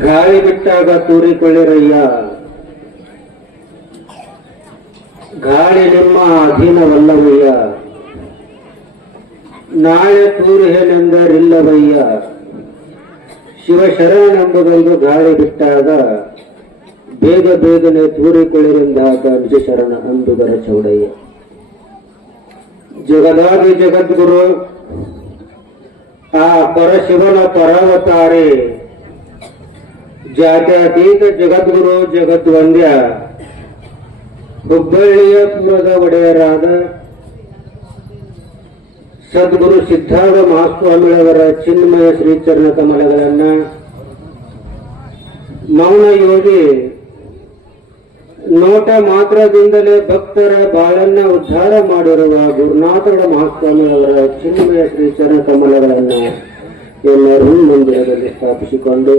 ಗಾಳಿ ಬಿಟ್ಟಾಗ ತೂರಿಕೊಳ್ಳಿರಯ್ಯ. ಗಾಳಿ ನಿಮ್ಮ ಅಧೀನವಲ್ಲವಯ್ಯ. ನಾಳೆ ತೂರಿಹೆನೆಂದರಿಲ್ಲವಯ್ಯ. ಶಿವಶರಣೆಂಬುದೊಂದು ಗಾಳಿ ಬಿಟ್ಟಾಗ ಬೇಗ ಬೇಗನೆ ತೂರಿಕೊಳ್ಳಿರೆಂದಾಗ ನಿಜ ಶರಣ ಅಂದುಗರ ಚೌಡಯ್ಯ. ಜಗದಾದಿ ಜಗದ್ಗುರು, ಆ ಪರಶಿವನ ಪರಾವತಾರೆ ಜಾತ್ಯತೀತ ಜಗದ್ಗುರು ಜಗದ್ವಂದ್ಯ. ಹುಬ್ಬಳ್ಳಿಯ ಪುರದ ಒಡೆಯರಾದ ಸದ್ಗುರು ಸಿದ್ಧಾರ್ಥ ಮಹಾಸ್ವಾಮಿಯವರ ಚಿನ್ಮಯ ಶ್ರೀಚರಣ ಕಮಲಗಳನ್ನ ಮೌನ ಯೋಗಿ ನೋಟ ಮಾತ್ರದಿಂದಲೇ ಭಕ್ತರ ಬಾಳನ್ನ ಉದ್ಧಾರ ಮಾಡಿರುವ ಗುರುನಾಥರ ಮಹಾಸ್ವಾಮಿಯವರ ಚಿನ್ಮಯ ಶ್ರೀಚರಣ ಕಮಲಗಳನ್ನ ಎಲ್ಲರೂ ಮಂದಿರದಲ್ಲಿ ಸ್ಥಾಪಿಸಿಕೊಂಡು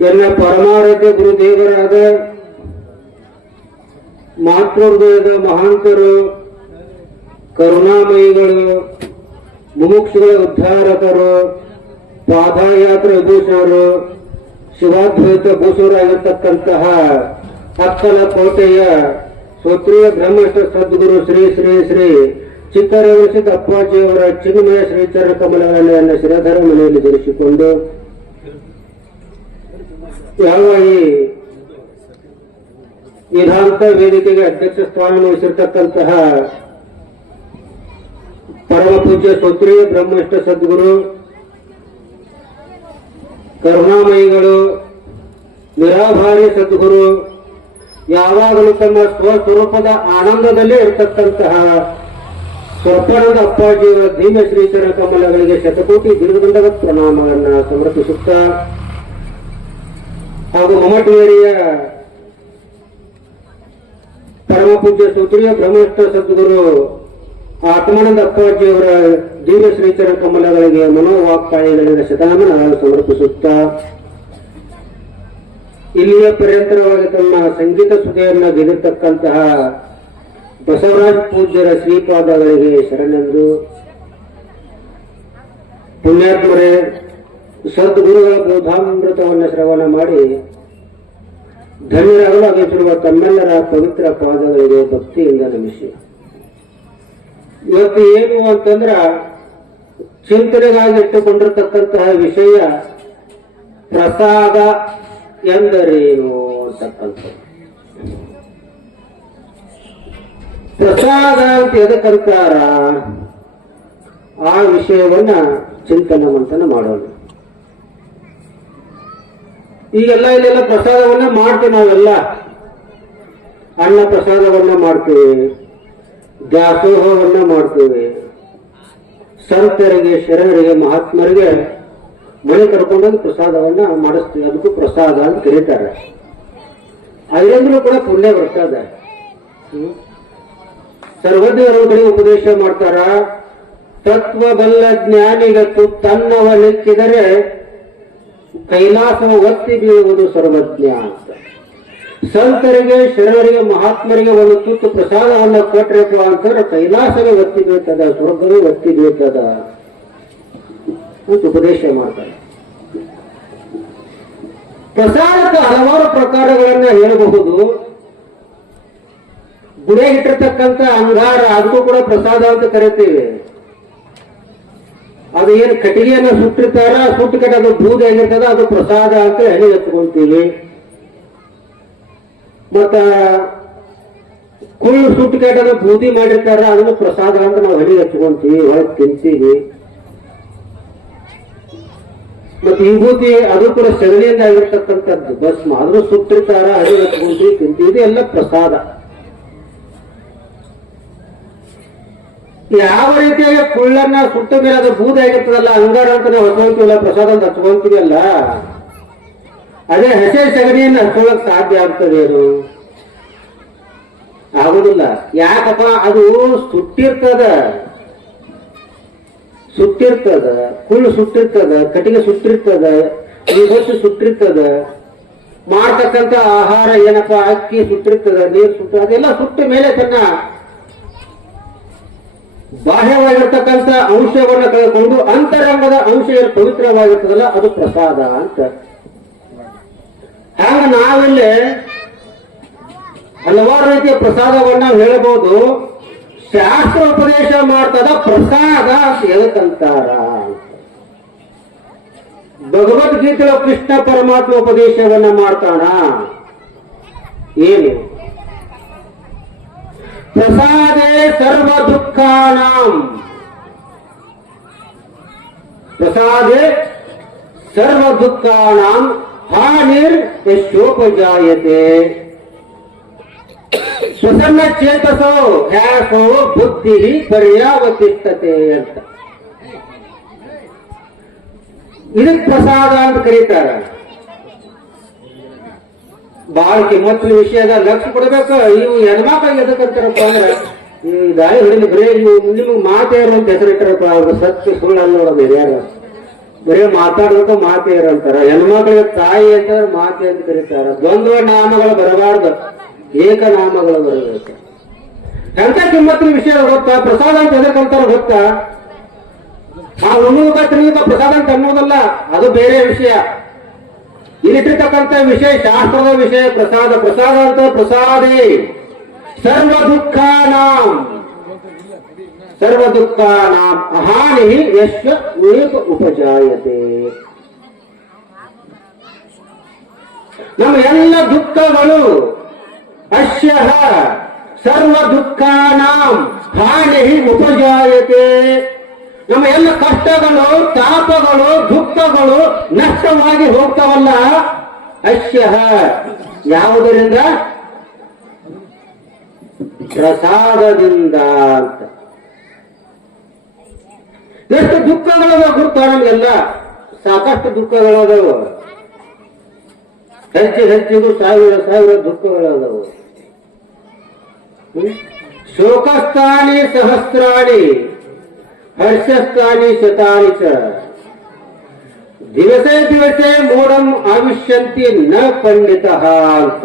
ಎಲ್ಲ ಪರಮಾರಾಧ್ಯ ಗುರುದೇವರಾದ ಮಾತೃಹೃದಯದ ಮಹಾಂತರು, ಕರುಣಾಮಯಿಗಳು, ಮುಮುಕ್ಷುಗಳ ಉದ್ಧಾರಕರು, ಪಾದಯಾತ್ರೆ ವಿಭೂಷಣರು ಶಿವಾದ್ವೈತ ಭೂಷಣರಾಗಿರ್ತಕ್ಕಂತಹ ಅಕ್ಕಲ ಕೋಟೆಯ ಸ್ವತ್ರೀಯ ಬ್ರಹ್ಮಸ್ಥ ಸದ್ಗುರು ಶ್ರೀ ಶ್ರೀ ಶ್ರೀ ಚಿತ್ತರವರಿಸಿದ ಅಪ್ಪಾಜಿಯವರ ಚಿನ್ಮಯ ಶ್ರೀಚರಣ ಕಮಲಗಳನ್ನು ಶಿರಧರ ಮನೆಯಲ್ಲಿ ಧರಿಸಿಕೊಂಡು ಯಾವ ಈ ವೇದಾಂತ ವೇದಿಕೆಗೆ ಅಧ್ಯಕ್ಷ ಸ್ಥಾನ ವಹಿಸಿರ್ತಕ್ಕಂತಹ ಪರಮ ಪೂಜ್ಯ ಸ್ತೋತ್ರಿ ಬ್ರಹ್ಮಷ್ಟ ಸದ್ಗುರು, ಕರುಣಾಮಯಿಗಳು, ನಿರಾಭಾರಿ ಸದ್ಗುರು, ಯಾವಾಗಲೂ ತಮ್ಮ ಸ್ವಸ್ವರೂಪದ ಆನಂದದಲ್ಲೇ ಇರತಕ್ಕಂತಹ ಸ್ವರ್ಪಣದ ಅಪ್ಪಾಜಿಯವರ ಧೀಮ ಶ್ರೀಚರ ಕಮಲಗಳಿಗೆ ಶತಕೋಟಿ ದೀರ್ಘದಂಡದ ಪ್ರಣಾಮಗಳನ್ನು ಸಮರ್ಪಿಸುತ್ತಾ ಹಾಗೂ ಮಮಟೇರಿಯ ಪರಮ ಪೂಜ್ಯ ಸುತ್ರಿಯ ಬ್ರಹ್ಮಸ್ಥ ಸದ್ಗುರು ಆತ್ಮಾನಂದ ಅಪ್ಪಾಜಿಯವರ ದಿವ್ಯ ಶ್ರೀಚರ ಕಮಲಗಳಿಗೆ ಮನೋವಾಕ್ಕಾಯಗಳಿಂದ ನಾನು ಸಮರ್ಪಿಸುತ್ತಾ, ಇಲ್ಲಿಯ ಪರ್ಯಂತರವಾಗಿ ತಮ್ಮ ಸಂಗೀತ ಸುದೆಯನ್ನು ಗೆದಿರ್ತಕ್ಕಂತಹ ಬಸವರಾಜ್ ಪೂಜ್ಯರ ಶ್ರೀಪಾದಗಳಿಗೆ ಶರಣೆಂದು. ಪುಣ್ಯಾತ್ಮರೇ ಸದ್ಗುರುಗಳ ಬೋಧಾಮೃತವನ್ನು ಶ್ರವಣ ಮಾಡಿ ಧನ್ಯರಾಗಲು ತಮ್ಮೆಲ್ಲರ ಪವಿತ್ರ ಪಾದಗಳಿಗೆ ಭಕ್ತಿಯಿಂದ ನಮಿಸಿ. ಇವತ್ತು ಏನು ಅಂತಂದ್ರ ಚಿಂತನೆಗಾಗಿ ಇಟ್ಟುಕೊಂಡಿರತಕ್ಕಂತಹ ವಿಷಯ ಪ್ರಸಾದ ಎಂದರೇನು ಅಂತಕ್ಕಂಥ ಪ್ರಸಾದ ಅಂತ ಎದಕ್ಕಂತಾರ? ಆ ವಿಷಯವನ್ನ ಚಿಂತನ ಮಾಡೋಣ ಈಗೆಲ್ಲ ಇಲ್ಲೆಲ್ಲ ಪ್ರಸಾದವನ್ನ ಮಾಡ್ತೀವಿ ನಾವೆಲ್ಲ. ಅನ್ನ ಪ್ರಸಾದವನ್ನ ಮಾಡ್ತೀವಿ. ದಾಸೋಹವನ್ನ ಮಾಡ್ತೀವಿ. ಸಂತರಿಗೆ, ಶರಣರಿಗೆ, ಮಹಾತ್ಮರಿಗೆ ಮನೆ ಕರ್ಕೊಂಡೋಗಿ ಪ್ರಸಾದವನ್ನ ಮಾಡಿಸ್ತೀವಿ. ಅದಕ್ಕೂ ಪ್ರಸಾದ ಅಂತ ಕರೀತಾರೆ. ಅದರಿಂದಲೂ ಕೂಡ ಪುಣ್ಯ ಬರ್ತದೆ? ಸರ್ವಜ್ಞರ ಕಡೆ ಉಪದೇಶ ಮಾಡ್ತಾರ? ತತ್ವ ಬಲ್ಲ ಜ್ಞಾನಿಗತ್ತು ತನ್ನವ ನೆಚ್ಚಿದರೆ ಕೈಲಾಸವ ಒತ್ತಿ ಬೀಳುವುದು ಸರ್ವಜ್ಞ ಅಂತ. ಸಂತರಿಗೆ, ಶರಣರಿಗೆ, ಮಹಾತ್ಮರಿಗೆ ಒಂದು ತುತ್ತು ಪ್ರಸಾದವನ್ನು ಕೊಟ್ರಪ್ಪ ಅಂತಂದ್ರೆ ಕೈಲಾಸವೇ ಒತ್ತಿ ಬೀಳ್ತದ, ಸ್ವರ್ಗವೇ ಒತ್ತಿ ಬೀಳ್ತದ ಅಂತ ಉಪದೇಶ ಮಾಡ್ತಾರೆ. ಪ್ರಸಾದಕ್ಕೆ ಹಲವಾರು ಪ್ರಕಾರಗಳನ್ನ ಹೇಳಬಹುದು. ಗುಡೆ ಇಟ್ಟಿರ್ತಕ್ಕಂಥ ಅಂಗಾರ ಅದಕ್ಕೂ ಕೂಡ ಪ್ರಸಾದ ಅಂತ ಕರಿತೀವಿ. ಅದು ಏನು ಕಟ್ಟಿಗೆಯನ್ನು ಸುಟ್ಟಿರ್ತಾರ ಸುಟ್ಟು ಕಟ್ಟ ಅದು ಬೂದಿ ಆಗಿರ್ತದ, ಅದು ಪ್ರಸಾದ ಅಂತ ಎಣ್ಣೆ ಎತ್ಕೊಂತೀವಿ. ಮತ್ತ ಕುಳ್ಳು ಸುಟ್ಟು ಕಟ್ಟದ ಬೂದಿ ಮಾಡಿರ್ತಾರ, ಅದನ್ನು ಪ್ರಸಾದ ಅಂತ ನಾವು ಹೆಣ್ಣು ಹಚ್ಕೊಂತೀವಿ ಒಳಗೆ ತಿಂತೀವಿ. ಮತ್ತೆ ವಿಭೂತಿ ಅದು ಕೂಡ ಸಗಣಿಯಿಂದ ಆಗಿರ್ತಕ್ಕಂಥದ್ದು ಭಸ್ಮ ಅದನ್ನು ಸುಟ್ಟಿರ್ತಾರ ಹಣಿ ಎತ್ಕೊಂತೀವಿ, ತಿಂತೀವಿ ಎಲ್ಲ ಪ್ರಸಾದ. ಯಾವ ರೀತಿಯಾಗಿ ಕುಳ್ಳನ್ನ ಸುಟ್ಟ ಮೇಲೆ ಅದು ಬೂದಿ ಆಗಿರ್ತದಲ್ಲ, ಅಂಗಾರ ಅಂತ ನಾವು ಪ್ರಸಾದ ಅಂತ ಹಚ್ಕೊಂತೀವಲ್ಲ ಅದೇ ಹಸೆ ಸಗಣಿಯನ್ನು ಹಚ್ಕೊಳ್ಳಕ್ ಸಾಧ್ಯ ಆಗ್ತದೆ ಅದು. ಆಗುದಿಲ್ಲ. ಯಾಕಪ್ಪ, ಅದು ಸುಟ್ಟಿರ್ತದ. ಸುಟ್ಟಿರ್ತದ. ಕುಳ್ಳು ಸುಟ್ಟಿರ್ತದ, ಕಟ್ಟಿಗೆ ಸುಟ್ಟಿರ್ತದ ಈಗಷ್ಟು ಸುಟ್ಟಿರ್ತದ. ಮಾಡ್ತಕ್ಕಂಥ ಆಹಾರ ಏನಪ್ಪ, ಅಕ್ಕಿ ಸುಟ್ಟಿರ್ತದ, ನೀರು ಸುಟ್ಟ, ಅದೆಲ್ಲ ಸುಟ್ಟ ಮೇಲೆ ತನ್ನ ಬಾಹ್ಯವಾಗಿರ್ತಕ್ಕಂಥ ಅಂಶವನ್ನು ಕಳ್ಕೊಂಡು ಅಂತರಂಗದ ಅಂಶ ಏನು ಪವಿತ್ರವಾಗಿರ್ತದಲ್ಲ, ಅದು ಪ್ರಸಾದ ಅಂತ. ಹ್ಯಾಂಗ ನಾವಿಲ್ಲಿ ಹಲವಾರು ರೀತಿಯ ಪ್ರಸಾದವನ್ನ ಹೇಳಬಹುದು ಶಾಸ್ತ್ರ ಉಪದೇಶ ಮಾಡ್ತದ ಪ್ರಸಾದ ಅಂತ ಎದಕ್ಕಂತಾರ ಭಗವದ್ಗೀತೆಯ ಕೃಷ್ಣ ಪರಮಾತ್ಮ ಉಪದೇಶವನ್ನ ಮಾಡ್ತಾನ. ಏನು? ಪ್ರಸಾದೇ ಸರ್ವ ದುಃಖಾನಾಂ ಪ್ರಸಾದೇ ಸರ್ವ ದುಃಖಾನಾಂ ಹಾನಿರ್ ಯಶೋಪಜಾಯತೆ ಪ್ರಸನ್ನ ಚೇತಸೋ ಧ್ಯಾಸೋ ಬುದ್ಧಿ ಪರ್ಯಾವತಿಷ್ಠತೆ ಅಂತ। ಇದಕ್ ಪ್ರಸಾದ ಅಂತ ಕರೀತಾರೆ. ಬಹಳ ಕಿಮ್ಮತ್ತಿನ ವಿಷಯದ ಲಕ್ಷ ಕೊಡ್ಬೇಕು. ಇವು ಹೆಣ್ಮಕ್ಳಿಗೆ ಎದಕ್ಕಂತಾರಪ್ಪ ಅಂದ್ರೆ, ಈ ದಾರಿ ಹೊಡಿಲಿ ಬರೀ ಇವು ನಿಮ್ಗೆ ಇರೋ ಅಂತ ಹೆಸರಿಟ್ಟಾರಪ್ಪ ಅವ್ರು ಸತ್ಯ ಸುಳ್ಳು ಅಲ್ಲ ನೋಡೋದು ಬರೇ ಬರೀ ಮಾತಾಡ್ಬೇಕು ಇರೋ ಅಂತಾರ. ಹೆಣ್ಮಕ್ಳಿಗೆ ತಾಯಿ ಅಂತಂದ್ರೆ ಮಾತೆ ಅಂತ ಕರೀತಾರ. ದ್ವಂದ್ವ ನಾಮಗಳು ಬರಬಾರ್ದು. ಏಕನಾಮಗಳು ಬರಬೇಕು. ಎಂತ ಕಿಮ್ಮತ್ತಿನ ವಿಷಯ ಗೊತ್ತಾ? ಪ್ರಸಾದ ಅಂತ ಎದಕ್ಕಂತಾರ ಗೊತ್ತಾ? ಆ ಉಣ್ಣುವುದ ತಿನ್ನುವುದ ಪ್ರಸಾದ ಅಂತ ಅನ್ನೋದಲ್ಲ, ಅದು ಬೇರೆ ವಿಷಯ. ಇಲ್ಲಿಟ್ಟಿರ್ತಕ್ಕಂಥ ವಿಷಯ ಶಾಸ್ತ್ರದ ವಿಷಯ ಪ್ರಸಾದ ಪ್ರಸಾದ ಅಂತ ಪ್ರಸಾದೇ ಸರ್ವ ದುಃಖಾನಾಂ ಸರ್ವ ದುಃಖಾನಾಂ ಹಾನಿ ಯಶ್ವ ಏಕ ಉಪಜಾಯತೆ ನಮ್ಮ ಎಲ್ಲ ದುಃಖಗಳು ಅಶ್ಯ ಸರ್ವ ದುಃಖಾನಾಂ ಹಾನಿ ಉಪಜಾಯತೆ ನಮ್ಮ ಎಲ್ಲ ಕಷ್ಟಗಳು ತಾಪಗಳು ದುಃಖಗಳು ನಷ್ಟವಾಗಿ ಹೋಗ್ತಾವಲ್ಲ? ಅಶ್ಯ ಯಾವುದರಿಂದ? ಪ್ರಸಾದದಿಂದ ಅಂತ. ಎಷ್ಟು ದುಃಖಗಳದ ಗುರುತ ನಮಗೆಲ್ಲ? ಸಾಕಷ್ಟು ದುಃಖಗಳದವು. ಹೆಚ್ಚು ಹೆಚ್ಚಿಗೂ ಸಾವಿರ ಸಾವಿರ ದುಃಖಗಳಾದವು? ಶೋಕಸ್ಥಾನಿ ಸಹಸ್ರಾಣಿ. ಹರ್ಷಸ್ಥಾನಿ ಶತಾನಿ ಚ ದಿವಸೇ ದಿವಸೇ ಮೂಢಂ ಆವಿಷ್ಯಂತಿ ನ ಪಂಡಿತ ಅಂತ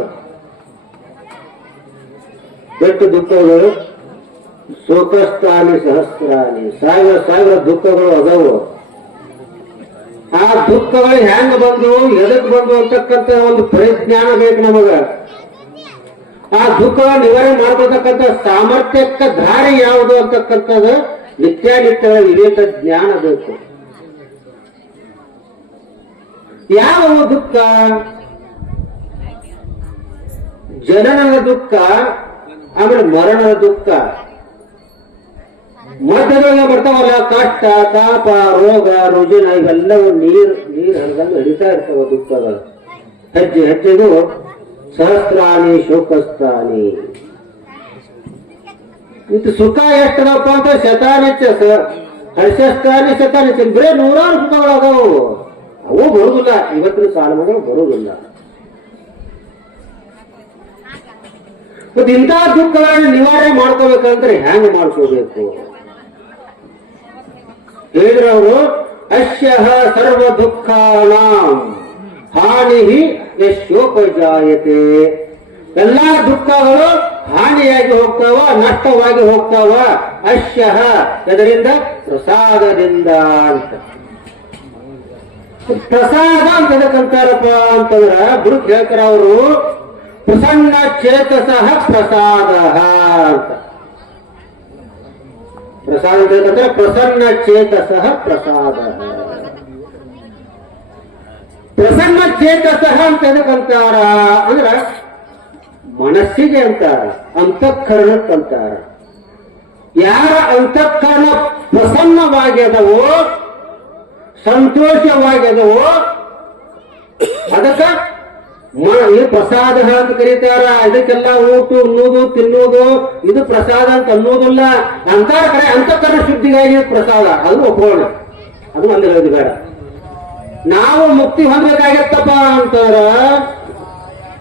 ಎಷ್ಟು ದುಃಖಗಳು ಶೋಕಸ್ಥಾನಿ ಸಹಸ್ರಾನಿ ಸಾವಿರ ಸಾವಿರ ದುಃಖಗಳು ಅದಾವು ಆ ದುಃಖಗಳು ಹೆಂಗ ಬಂದು ಎದಕ್ ಬಂದು ಅಂತಕ್ಕಂಥ ಒಂದು ಪರಿಜ್ಞಾನ ಬೇಕು ನಮಗ ಆ ದುಃಖ ನಿವಾರಣೆ ಮಾಡ್ಕೊತಕ್ಕಂಥ ಸಾಮರ್ಥ್ಯಕ್ಕ ದಾರಿ ಯಾವುದು ಅಂತಕ್ಕಂಥದ್ದು ನಿತ್ಯಾನಿತ್ಯಗಳ ವಿವೇಕ ಜ್ಞಾನ ಬೇಕು. ಯಾವ ದುಃಖ? ಜನನದ ದುಃಖ, ಆಮೇಲೆ ಮರಣದ ದುಃಖ. ಮಧ್ಯದಾಗ ಬರ್ತಾವಲ್ಲ, ಕಷ್ಟ, ತಾಪ, ರೋಗ, ರುಜಿನ, ಇವೆಲ್ಲವೂ ನೀರು ನೀರು ಹರಿದಂಗೆ ಹರಿತಾ ಇರ್ತಾವ ದುಃಖಗಳು. ಹೆಜ್ಜೆ, ಹೆಜ್ಜೆಗೂ ಸಹಸ್ರಾನಿ ಶೋಕಸ್ಥಾನಿ ಇದು ಸುಖ ಎಷ್ಟದಪ್ಪ ಅಂತ ಶತಾನಿತ್ಯ ಸರ್ ಹರ್ಷಸ್ಥಾನಿ ಶತಾನಿತ್ಯ ನೂರಾರು ಸುಖಗಳಾದವು ಅವು ಬರುದಿಲ್ಲ ಇವತ್ತಿನ ಸಾಲಗಳು ಬರುವುದಿಲ್ಲ. ಮತ್ತೆ ಇಂಥ ದುಃಖಗಳನ್ನು ನಿವಾರಣೆ ಮಾಡ್ಕೋಬೇಕಂದ್ರೆ ಹ್ಯಾಂಗ ಮಾಡ್ಕೋಬೇಕು? ಹೇಳಿದ್ರೆ ಅವರು ಅಶ್ಯ ಸರ್ವ ದುಃಖಾನಾಂ ಹಾನಿ ಯಶೋಪಜಾಯತೆ ಎಲ್ಲಾ ದುಃಖಗಳು ಹಾನಿಯಾಗಿ ಹೋಗ್ತಾವ, ನಷ್ಟವಾಗಿ ಹೋಗ್ತಾವ. ಅಶ್ಯಹ. ಅದರಿಂದ ಪ್ರಸಾದದಿಂದ ಅಂತ. ಪ್ರಸಾದ ಅಂತ ಎದಕ್ಕಂತಾರಪ್ಪ ಅಂತಂದ್ರ ಗುರು ಹೇಳ್ತಾರ ಅವರು, ಪ್ರಸನ್ನ ಚೇತಸಃ ಪ್ರಸಾದ ಅಂತ. ಪ್ರಸಾದ ಅಂತಂದ್ರೆ ಪ್ರಸನ್ನ ಚೇತಸಃ ಪ್ರಸಾದ. ಪ್ರಸನ್ನ ಚೇತಸಃ ಅಂತ ಎದಕ್ಕಂತಾರ ಅಂದ್ರ ಮನಸ್ಸಿಗೆ ಅಂತಾರ ಅಂತಃಕರಣಕ್ಕಂತಾರ ಯಾರ ಅಂತಃಕರಣ ಪ್ರಸನ್ನವಾಗ್ಯದವೋ ಸಂತೋಷವಾಗ್ಯದವೋ ಅದಕ್ಕ ಇದು ಪ್ರಸಾದ ಅಂತ ಕರೀತಾರ. ಇದಕ್ಕೆಲ್ಲ ಊಟ ಉಣ್ಣೋದು ತಿನ್ನೋದು ಇದು ಪ್ರಸಾದ ಅಂತ ಅನ್ನೋದಿಲ್ಲ ಅಂತಾರ ಕಡೆ ಅಂತಃಕರಣ ಶುದ್ಧಿಗಾಗಿ ಪ್ರಸಾದ. ಅದು ಒಪ್ಪೋಣ ಅದು ಅಲ್ಲಿ ಹೇಳಿದ ಬೇಡ. ನಾವು ಮುಕ್ತಿ ಹೊಂದಬೇಕಾಗತ್ತಪ್ಪ ಅಂತಾರ.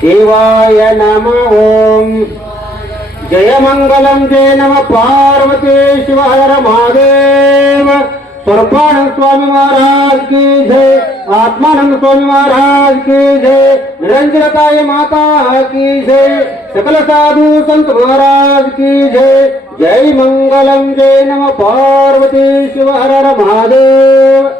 शिवाय नम। ओम जय मंगल, जय नम। पार्वती शिव हर महादेव। स्वरूपानंद स्वामी महाराज की जय। आत्मानंद स्वामी महाराज की जय। निरंजनताय माता की जय। सकल साधु संत महाराज की जय। जय मंगलम जय नम। पार्वती शिव हर महादेव।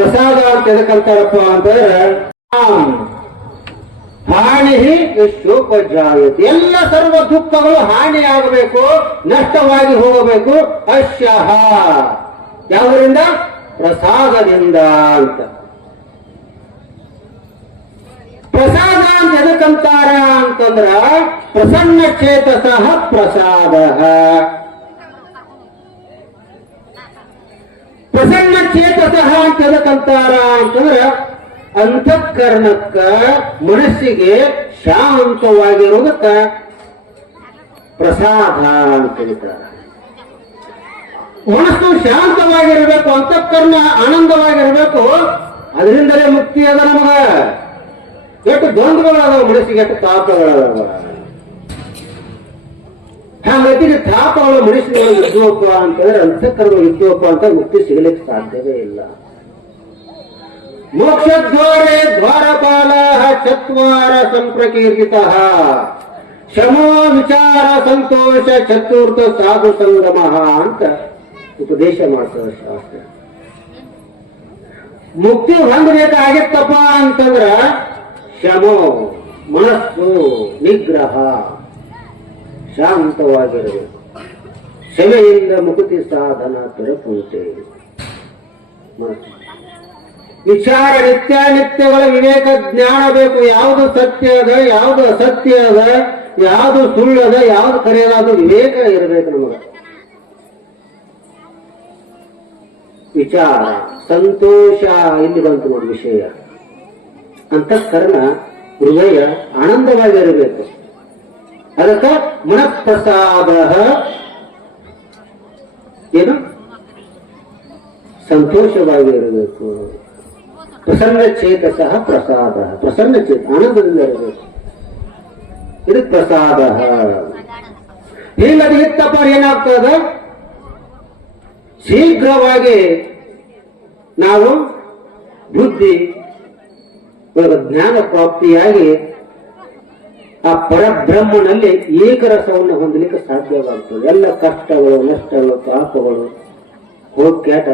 ಪ್ರಸಾದ ಅಂತ ಎದಕ್ಕಂತಾರಪ್ಪ ಅಂತಂದ್ರೆ ಹಾನಿ ಶೋಕಜಾಯತೆ ಎಲ್ಲ ಸರ್ವ ದುಃಖಗಳು ಹಾನಿಯಾಗಬೇಕು ನಷ್ಟವಾಗಿ ಹೋಗಬೇಕು. ಅಶ್ಯಹ. ಯಾವುದರಿಂದ ಪ್ರಸಾದದಿಂದ ಅಂತ. ಪ್ರಸಾದ ಅಂತ ಎದಕ್ಕಂತಾರ ಅಂತಂದ್ರ ಪ್ರಸನ್ನ ಚೇತಸಃ ಪ್ರಸಾದ. ಪ್ರಸನ್ನ ಚೇತಸಃ ಅಂತ ಎದಕ್ಕಂತಾರ ಅಂತಂದ್ರ ಅಂತಃಕರಣಕ್ಕ ಮನಸ್ಸಿಗೆ ಶಾಂತವಾಗಿರುವುದಕ್ಕ ಪ್ರಸಾದ ಅಂತ ಕರೀತಾರೆ ಮನಸ್ಸು ಶಾಂತವಾಗಿರಬೇಕು, ಅಂತಃಕರ್ಣ ಆನಂದವಾಗಿರಬೇಕು, ಅದರಿಂದಲೇ ಮುಕ್ತಿ ಅದ ನಮಗ. ಎಷ್ಟು ದ್ವಂದ್ವಗಳಾದವು ಮನಸ್ಸಿಗೆ, ಎಷ್ಟು ತಾಪಗಳದಾವ. ಹಾಗಾಗಿ ತಾಪಗಳು ಮನುಷ್ಯನ ಇದ್ದುವಪ್ಪ ಅಂತಂದ್ರೆ ಅಂತಃಕರಣ ಇದ್ದುವಪ್ಪ ಅಂತ ಮುಕ್ತಿ ಸಿಗಲಿಕ್ಕೆ ಸಾಧ್ಯವೇ ಇಲ್ಲ. ಮೋಕ್ಷದ್ವಾರೆ ದ್ವಾರಪಾಲ ಚತ್ವಾರ ಸಂಪ್ರಕೀರ್ತಿತ. ಶಮೋ ವಿಚಾರ ಸಂತೋಷ ಚತುರ್ಥ ಸಾಧು ಸಂಗಮ ಅಂತ ಉಪದೇಶ ಮಾಡ್ತದೆ ಶಾಸ್ತ್ರ. ಮುಕ್ತಿ ಹೊಂದಬೇಕಾಗಿತ್ತಪ್ಪ ಅಂತಂದ್ರ ಶಮೋ ಮನಸ್ಸು ನಿಗ್ರಹ. ಶಾಂತವಾಗಿರಬೇಕು. ಕ್ಷಮೆಯಿಂದ ಮುಕ್ತಿ ಸಾಧನ ಮನಸ್ಸು. ವಿಚಾರ ನಿತ್ಯಾನಿತ್ಯಗಳ ವಿವೇಕ ಜ್ಞಾನ ಬೇಕು. ಯಾವುದು ಸತ್ಯ ಅದ, ಯಾವುದು ಅಸತ್ಯ ಅದ, ಯಾವುದು ಸುಳ್ಳದ ಯಾವುದು ಕರೆಯದ ಅದು ವಿವೇಕ ಇರಬೇಕು ನಮಗೆ. ವಿಚಾರ, ಸಂತೋಷ, ಇಲ್ಲಿ ಬಂತು ನೋಡಿ ವಿಷಯ. ಅಂತಃಕರಣ, ಹೃದಯ ಆನಂದವಾಗಿರಬೇಕು. ಅದಕ್ಕೆ ಮನಃಪ್ರಸಾದ ಏನು? ಸಂತೋಷವಾಗಿರಬೇಕು. ಪ್ರಸನ್ನ ಚೇತಸಃ ಪ್ರಸಾದ. ಪ್ರಸನ್ನ ಚೇತ ಆನಂದದಿಂದ ಇರಬೇಕು. ಇದು ಪ್ರಸಾದ. ಹೀಗದು ಇತ್ತಪ್ಪ ಏನಾಗ್ತದ ಶೀಘ್ರವಾಗಿ ನಾವು ಬುದ್ಧಿ ಜ್ಞಾನ ಪ್ರಾಪ್ತಿಯಾಗಿ ಆ ಪರಬ್ರಹ್ಮನಲ್ಲಿ ಏಕರಸವನ್ನು ಹೊಂದಲಿಕ್ಕೆ ಸಾಧ್ಯವಾಗುತ್ತದೆ ಎಲ್ಲ ಕಷ್ಟಗಳು, ನಷ್ಟಗಳು, ಪಾಪಗಳು. ಹೋಗ್ಯಾಟ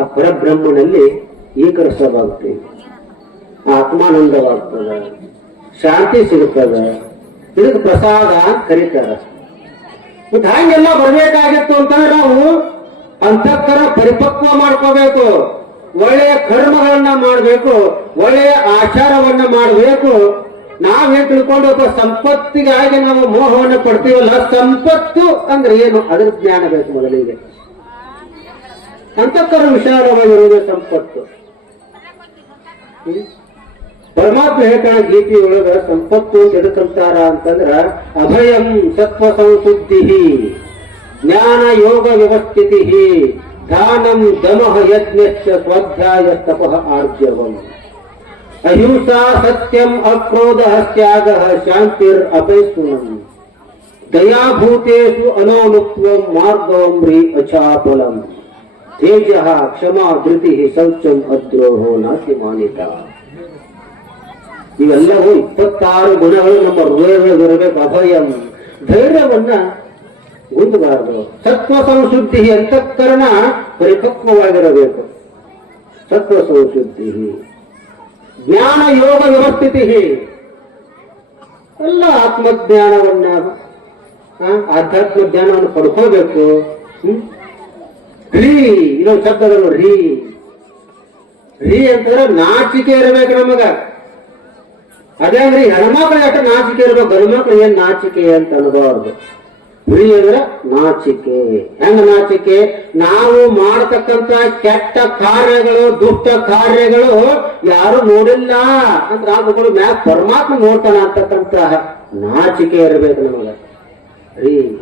ಆ ಪರಬ್ರಹ್ಮನಲ್ಲಿ ಏಕರಸವಾಗುತ್ತೆ ಆತ್ಮಾನಂದವಾಗ್ತದೆ. ಶಾಂತಿ ಸಿಗುತ್ತದೆ. ಇದಕ್ಕೆ ಪ್ರಸಾದ ಅಂತ ಕರೀತಾರೆ. ಮತ್ತೆ ಹಂಗೆಲ್ಲ ಬರಬೇಕಾಗಿತ್ತು ಅಂತಂದ್ರೆ ನಾವು ಅಂತಃಕರ ಪರಿಪಕ್ವ ಮಾಡ್ಕೋಬೇಕು. ಒಳ್ಳೆಯ ಕರ್ಮಗಳನ್ನ ಮಾಡಬೇಕು. ಒಳ್ಳೆಯ ಆಚಾರವನ್ನ ಮಾಡಬೇಕು. ನಾವೇನ್ ತಿಳ್ಕೊಂಡು ಒಬ್ಬ ಸಂಪತ್ತಿಗಾಗಿ ನಾವು ಮೋಹವನ್ನು ಪಡ್ತೀವಲ್ಲ, ಸಂಪತ್ತು ಅಂದ್ರೆ ಏನು? ಅದ್ರ ಜ್ಞಾನ ಬೇಕು ಮೊದಲಿಗೆ. ಅಂತಕರ ವಿಶಾಲವಾಗಿರುವುದು ಸಂಪತ್ತು? ಪರಮಾತ್ಮ ಹೇಳ್ತಾನೆ ಗೀತೆಯೊಳಗ, ಸಂಪತ್ತು ಎದಕ್ಕಂತಾರ ಅಂತಂದ್ರ, ಅಭಯಂ ಸತ್ವ ಸಂಶುದ್ಧಿ ಜ್ಞಾನ ಯೋಗ ವ್ಯವಸ್ಥಿತಿ ದಾನಂ ದಮಃ ಯಜ್ಞ ಸ್ವಾಧ್ಯಾಯ ತಪಃ ಆರ್ಜವಂ. अहिंसा सत्यम अक्रोध त्याग शांतिर अपैस्पूर्ण दया भूतेषु अनौनुत्वम मार्गवम रे अचापलम तेज क्षमा ಧೃತಿ ಶೌಚಂ ಅದ್ರೋಹೋ ನಾಸ್ತಿ ಮಾನಿತ ಇವೆಲ್ಲವೂ ಇಪ್ಪತ್ತಾರು ಗುಣಗಳು ನಮ್ಮ ಹೃದಯದಲ್ಲಿರಬೇಕು ಅಭಯಂ ಧೈರ್ಯವನ್ನ ಹೊಂದಬಾರದು ಸತ್ವ ಸಂಶುದ್ಧಿ ಅಂತಃಕರಣ ಪರಿಪಕ್ವವಾಗಿರಬೇಕು ಸತ್ವ ಸಂಶುದ್ಧಿ ಜ್ಞಾನ ಯೋಗ ವ್ಯವಸ್ಥಿತಿ ಎಲ್ಲ ಆತ್ಮಜ್ಞಾನವನ್ನ ಆಧ್ಯಾತ್ಮ ಜ್ಞಾನವನ್ನು ಪಡ್ಕೋಬೇಕು ರೀ, ಇನ್ನೊಂದು ಶಬ್ದಗಳು ರೀ. ರೀ ಅಂತಂದ್ರೆ ನಾಚಿಕೆ ಇರಬೇಕು ನಮಗ. ಅದೇ ಅಂದ್ರೆ ಹೆಣ್ಮಕ್ಳು ಎಷ್ಟು ನಾಚಿಕೆ ಇರಬೇಕು. ಗಂಡು ಮಕ್ಳು ಏನ್ ನಾಚಿಕೆ ಅಂತ ಅನ್ಬಾರ್ದು. ಅಂದ್ರೆ ನಾಚಿಕೆ. ಹೆಂಗ ನಾಚಿಕೆ? ನಾವು ಮಾಡತಕ್ಕಂತ ಕೆಟ್ಟ ಕಾರ್ಯಗಳು, ದುಷ್ಟ ಕಾರ್ಯಗಳು ಯಾರು ನೋಡಿಲ್ಲ. ಅಂದ್ರೆ ಅವುಗಳು ಮ್ಯಾಕ್ ಪರಮಾತ್ಮ ನೋಡ್ತಾನ ಅಂತಕ್ಕಂತ ನಾಚಿಕೆ ಇರಬೇಕು ನಮಗೆ. ರೀ.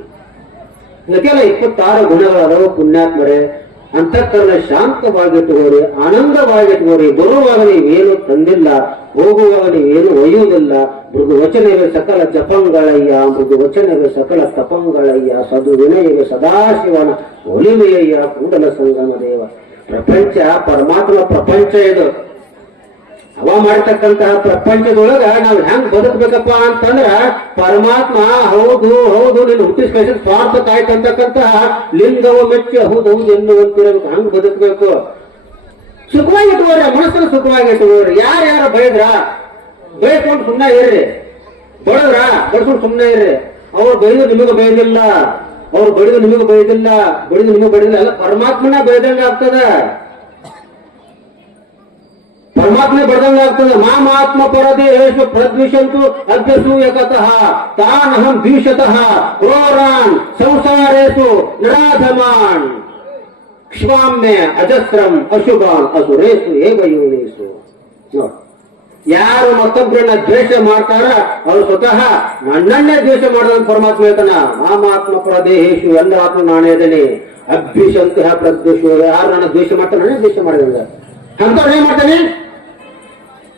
ಇದಕ್ಕೆಲ್ಲ ಇಪ್ಪತ್ತಾರು ಗುಣಗಳು ಅದಾವ ಪುಣ್ಯಾತ್ಮರೇ. ಅಂತಃಕರಣ ಶಾಂತವಾಗಿಟ್ಟುಕೊಳ್ಳಿ ಆನಂದವಾಗಿಟ್ಟುಕೊಳ್ಳಿ ಬರುವಾಗ ನೀವೇನು ತಂದಿಲ್ಲ ಹೋಗುವಾಗ ನೀವೇನು ಒಯ್ಯುವುದಿಲ್ಲ. ಮೃದು ವಚನವೇ ಸಕಲ ಜಪಂಗಳಯ್ಯ, ಮೃದು ವಚನವೇ ಸಕಲ ತಪಂಗಳಯ್ಯ, ಸದು ವಿನಯವೇ ಸದಾಶಿವನ ಒಲಿಮೆಯಯ್ಯ, ಕೂಡಲ ಸಂಗಮ ದೇವ. ಪ್ರಪಂಚ, ಪರಮಾತ್ಮ ಪ್ರಪಂಚ ಇದು. ಅವ ಮಾಡ್ತಕ್ಕಂತಹ ಪ್ರಪಂಚದೊಳಗ ನಾವು ಹೆಂಗ್ ಬದುಕಬೇಕಪ್ಪ ಅಂತಂದ್ರ ಪರಮಾತ್ಮ, ಹೌದು ಹೌದು, ನಿನ್ನ ಹುಟ್ಟಿಸ್ ಕಳಿಸಿದ ಸ್ವಾರ್ಥ ಕಾಯ್ತಂತಕ್ಕಂತಹ ಲಿಂಗವ ಮೆಚ್ಚಿ, ಹೌದು ಹೌದು ಎನ್ನುವಂತಿರಬೇಕು ಹಂಗ್ ಬದುಕಬೇಕು. ಸುಖವಾಗಿ ಇಟ್ಕೋರಿ ಮನಸ್ಸನ್ನು ಸುಖವಾಗಿ ಇಟ್ಕೋರಿ ಯಾರು ಯಾರು ಬೈದ್ರ? ಬೈಸ್ಕೊಂಡು ಸುಮ್ಮನೆ ಇರ್ರಿ. ಬಡದ್ರ ಬಡ್ಸ್ಕೊಂಡು ಸುಮ್ಮನೆ ಇರ್ರಿ. ಅವ್ರು ಬೈದು ನಿಮಗೆ ಬಯದಿಲ್ಲ ಅವ್ರು ಬಡಿದು ನಿಮಗೆ ಬಯದಿಲ್ಲ ಬಡಿದು ನಿಮಗೆ ಬೈದಿಲ್ಲ ಎಲ್ಲ ಪರಮಾತ್ಮನ ಬೈದಂಗ ಆಗ್ತದ ಪರಮಾತ್ಮ ಬರ್ದಂಗ ಆಗ್ತದೆ. ಮಾಮಾತ್ಮ ಪರದೇಶು ಪ್ರದ್ವಿಷಂತು ಅಭ್ಯಸೂಯಕತಃ ಅಹಂ ದ್ವಿಷತಃ ಕ್ರೋರಾನ್ ಸಂಸಾರೇಶು ನಿರಾಧಮಾನ್. ಕ್ಷಾಮ್ಯ ಅಜಸ್ರಂ ಅಶುಭಾನ್ ಅಸುರೇಶು ಏವ ಯೋನೇಶು ಯಾರು ಮತ್ತೊಬ್ಬರನ್ನ ದ್ವೇಷ ಮಾಡ್ತಾರ, ಅವರು ಸ್ವತಃ ನನ್ನನ್ನೇ ದ್ವೇಷ ಮಾಡಿದ ಪರಮಾತ್ಮ ಹೇಳ್ತಾನ, ಮಾಮಾತ್ಮ ಪ್ರದೇಶು ಎಲ್ಲ ಆತ್ಮ ನಾನೇ ಇದ್ದೇನೆ ಅಭ್ಯಸಂತಹ ಪ್ರದ್ವೇಷು ಯಾರು ನನ್ನ ದ್ವೇಷ ಮಾಡ್ತಾರೆ ನಾನೇ ದ್ವೇಷ ಮಾಡಿದಂಗ ಅಂತವ್ರು ಏನ್ ಮಾಡ್ತಾನೆ?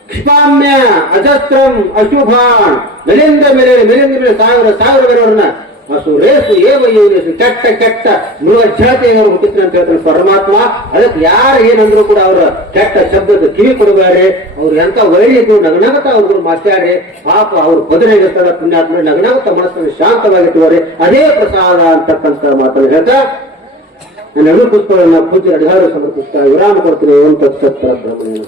ಕ್ಷಿಪಾಮ್ಯ ಅಜಸ್ತ್ರಂ ಅಶುಭಾಣ್ ಮೇಲಿಂದ ಮೇಲೆ ಮೇಲಿಂದ ಮೇಲೆ ಸಾವಿರ ಸಾವಿರ ಬೇರೆಯವ್ರನ್ನ ಅಸುರೇಸು ಏವ ಯೋನೇಸು ಕೆಟ್ಟ ಕೆಟ್ಟ ಮೃಗ ಜಾತಿಯವರು ಹುಟ್ಟಿದ್ರೆ ಅಂತ ಹೇಳ್ತಾರೆ ಪರಮಾತ್ಮ. ಅದಕ್ಕೆ ಯಾರು ಏನಂದ್ರು ಕೂಡ ಅವರ ಕೆಟ್ಟ ಶಬ್ದದ ಕಿವಿ ಕೊಡಬೇಡ್ರಿ ಅವ್ರು ಎಂತ ವೈರಿದ್ರು ನಗನಗತ ಅವ್ರಿಗೂ ಮಾತಾಡಿ ಪಾಪ ಅವ್ರು ಬದಲಾಗಿರ್ತದ ಪುಣ್ಯಾತ್ಮ ನಗನಗತ ಮನಸ್ಸನ್ನು ಶಾಂತವಾಗಿರ್ತಾರೆ ಅದೇ ಪ್ರಸಾದ ಅಂತಕ್ಕಂಥ ಮಾತನ್ನು ಹೇಳ್ತಾ, ನನ್ನ ಪುಸ್ತಕಗಳನ್ನ ಪೂಜೆ ಅಡಿಹಾರ ಸಮರ್ಪಿಸ್ತಾ ವಿರಾಮ ಕೊಡ್ತೀನಿ. ಅಂತ ಬ್ರಹ್ಮಣ್ಯ